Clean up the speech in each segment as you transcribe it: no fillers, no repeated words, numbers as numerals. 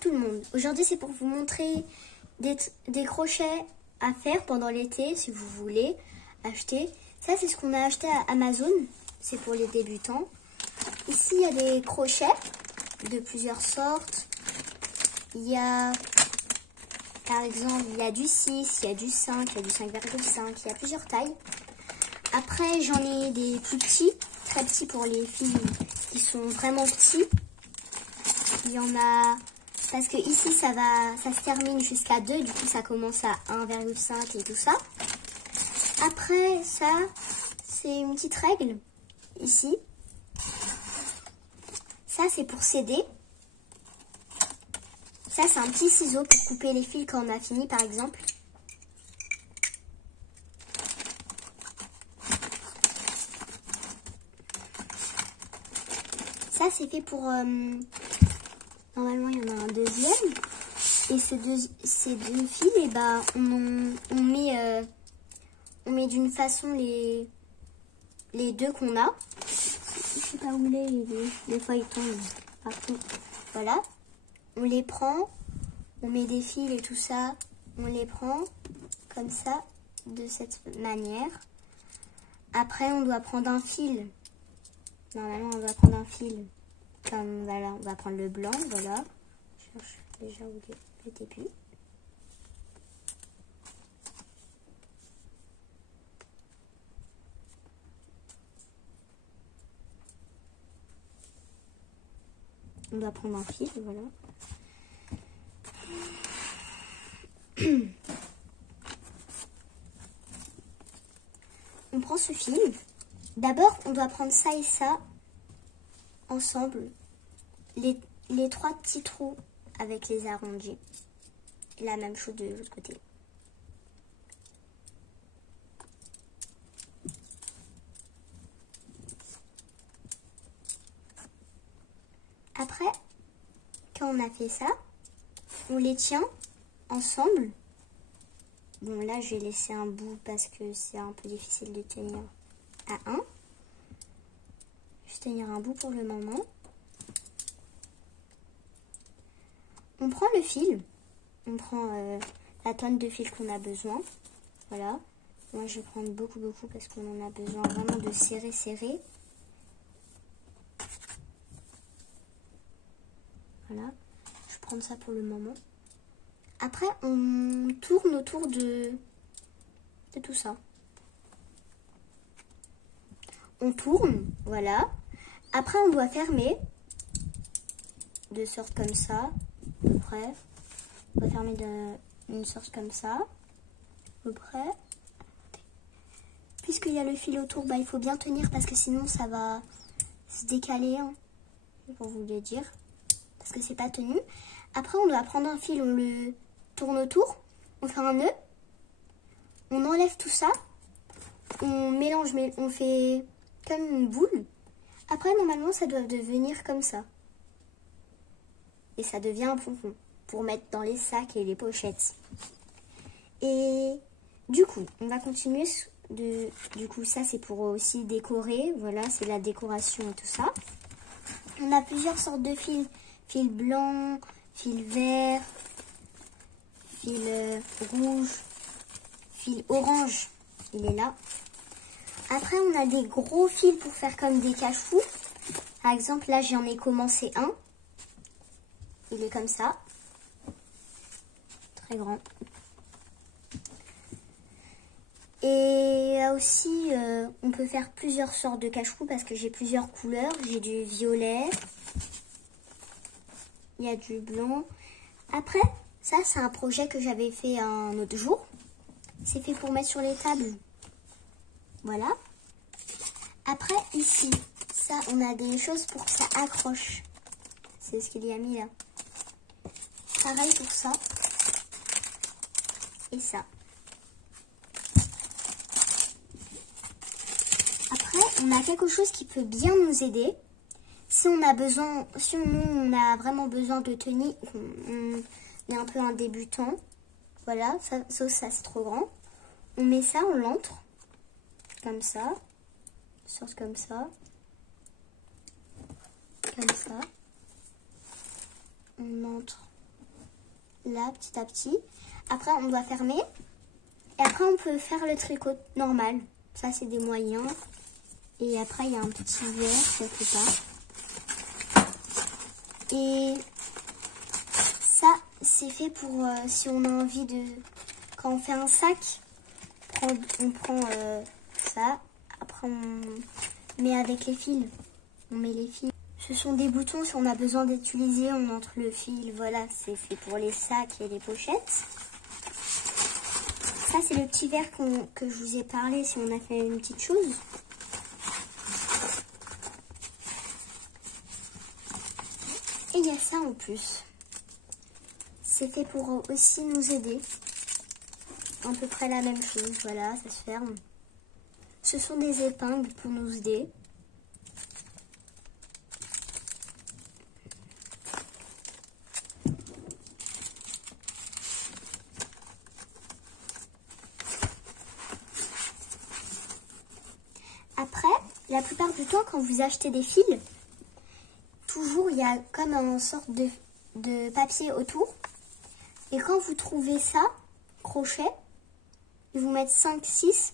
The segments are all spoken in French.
Bonjour tout le monde, aujourd'hui c'est pour vous montrer des crochets à faire pendant l'été si vous voulez acheter. Ça c'est ce qu'on a acheté à Amazon, c'est pour les débutants. Ici il y a des crochets de plusieurs sortes. Il y a par exemple il y a du 6, il y a du 5, il y a du 5,5, il y a plusieurs tailles. Après j'en ai des plus petits, très petits pour les filles qui sont vraiment petits. Il y en a, parce que ici ça se termine jusqu'à 2, du coup ça commence à 1,5 et tout ça. Après ça, c'est une petite règle, ici. Ça c'est pour s'aider. Ça c'est un petit ciseau pour couper les fils quand on a fini par exemple. Ça c'est fait pour... Normalement, il y en a un deuxième. Et ces deux fils, et bah, on met d'une façon les deux qu'on a. Je sais pas où il est, des fois il tombe partout. Voilà. On les prend, on met des fils et tout ça. On les prend comme ça, de cette manière. Après, on doit prendre un fil. Normalement, on doit prendre un fil. Comme voilà, on va prendre le blanc, voilà. Je cherche déjà où est le début. On doit prendre un fil, voilà. On prend ce fil. D'abord, on doit prendre ça et ça ensemble. Les trois petits trous avec les arrondis. Et la même chose de l'autre côté. Après, quand on a fait ça, on les tient ensemble. Bon, là, je vais laisser un bout parce que c'est un peu difficile de tenir à un. Je vais tenir un bout pour le moment. On prend le fil, on prend la tonne de fil qu'on a besoin, voilà. Moi je vais prendre beaucoup parce qu'on en a besoin vraiment de serrer. Voilà, je vais prendre ça pour le moment. Après on tourne autour de tout ça. On tourne, voilà. Après on doit fermer, de sorte comme ça. À peu près. On va fermer d'une sorte comme ça. À peu près. Puisqu'il y a le fil autour, bah, il faut bien tenir parce que sinon ça va se décaler. Hein, pour vous le dire. Parce que c'est pas tenu. Après, on doit prendre un fil, on le tourne autour. On fait un nœud. On enlève tout ça. On mélange, mais on fait comme une boule. Après, normalement, ça doit devenir comme ça. Et ça devient un pompon pour mettre dans les sacs et les pochettes. Et du coup, on va continuer. Du coup, ça, c'est pour aussi décorer. Voilà, c'est la décoration et tout ça. On a plusieurs sortes de fils. Fil blanc, fil vert, fil rouge, fil orange. Il est là. Après, on a des gros fils pour faire comme des cache-fous. Par exemple, là, j'en ai commencé un. Il est comme ça. Très grand. Et aussi, on peut faire plusieurs sortes de cache-fous parce que j'ai plusieurs couleurs. J'ai du violet. Il y a du blanc. Après, ça, c'est un projet que j'avais fait un autre jour. C'est fait pour mettre sur les tables. Voilà. Après, ici, ça, on a des choses pour que ça accroche. C'est ce qu'il y a mis là. Pareil pour ça. Et ça. Après, on a quelque chose qui peut bien nous aider. Si on a vraiment besoin de tenir, on est un peu un débutant. Voilà, ça c'est trop grand. On met ça, on l'entre. Comme ça. Sorte comme ça. Comme ça. On entre là, petit à petit. Après, on doit fermer. Et après, on peut faire le tricot normal. Ça, c'est des moyens. Et après, il y a un petit verre quelque part. Et ça, c'est fait pour si on a envie de... Quand on fait un sac, on prend ça. Après, on met avec les fils. On met les fils. Ce sont des boutons, si on a besoin d'utiliser, on entre le fil. Voilà, c'est fait pour les sacs et les pochettes. Ça, c'est le petit verre que je vous ai parlé si on a fait une petite chose. Et il y a ça en plus. C'est fait pour aussi nous aider. À peu près la même chose. Voilà, ça se ferme. Ce sont des épingles pour nous aider. Après, la plupart du temps, quand vous achetez des fils, toujours il y a comme une sorte de papier autour. Et quand vous trouvez ça, crochet, ils vous mettent 5-6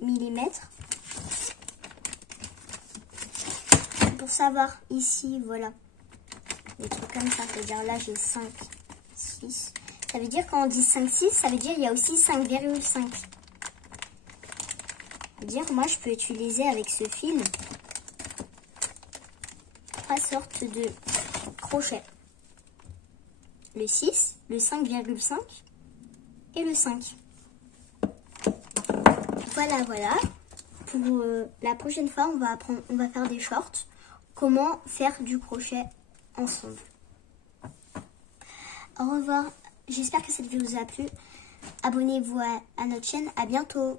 mm. Pour savoir ici, voilà, des trucs comme ça. C'est-à-dire là, j'ai 5, 6. Ça veut dire quand on dit 5-6, ça veut dire il y a aussi 5,5. Dire moi je peux utiliser avec ce fil 3 sortes de crochets, le 6, le 5,5 et le 5. Voilà, pour la prochaine fois on va faire des shorts, comment faire du crochet ensemble. Au revoir, j'espère que cette vidéo vous a plu, abonnez-vous à notre chaîne, à bientôt.